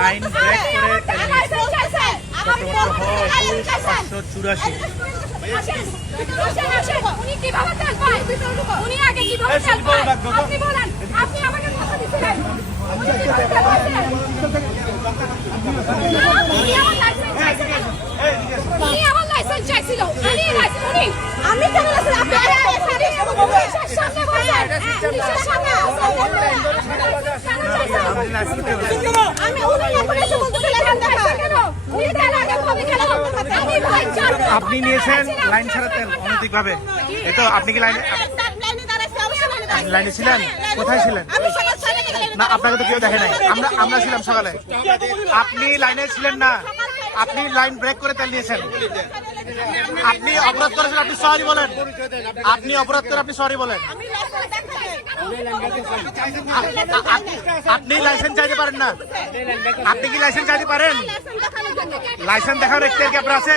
Line break করে 584। উনি কিভাবে তেল পায়? উনি আগে কিভাবে তেল পায়? আপনি বলেন, আপনি আমাকে কথা দিচ্ছেন। উনি আমার লাইসেন্স চাইছিল। উনি আমার লাইসেন্স চাইছিল। আমি কেন লাইসেন্স? আপনি পুলিশের সামনে বলছেন। পুলিশের সামনে আমি উনি এখন এসে বলতেছে লাইসেন্স দেখা কেন? উনি তেল আগে পাবে কেন? আমি ভাই জানি। আপনি নিয়েছেন লাইন ছাড়া তেল অনৈতিকভাবে। এই তো আপনি কি লাইনে ছিলেন? কোথায় ছিলেন? না, আপনাকে তো কেউ দেখে নাই। আমরা ছিলাম সকালে। আপনি লাইনে ছিলেন না, আপনি লাইন ব্রেক করে তেল নিয়েছেন। আপনি অপরাধ করেছেন, আপনি সরি বলেন। আপনি অপরাধ করে আপনি সরি বলেন। আপনি লাইসেন্স চাইতে পারেন না? আপনি কি লাইসেন্স চাইতে পারেন? লাইসেন্স দেখার এখতিয়ার কি আপনার আছে?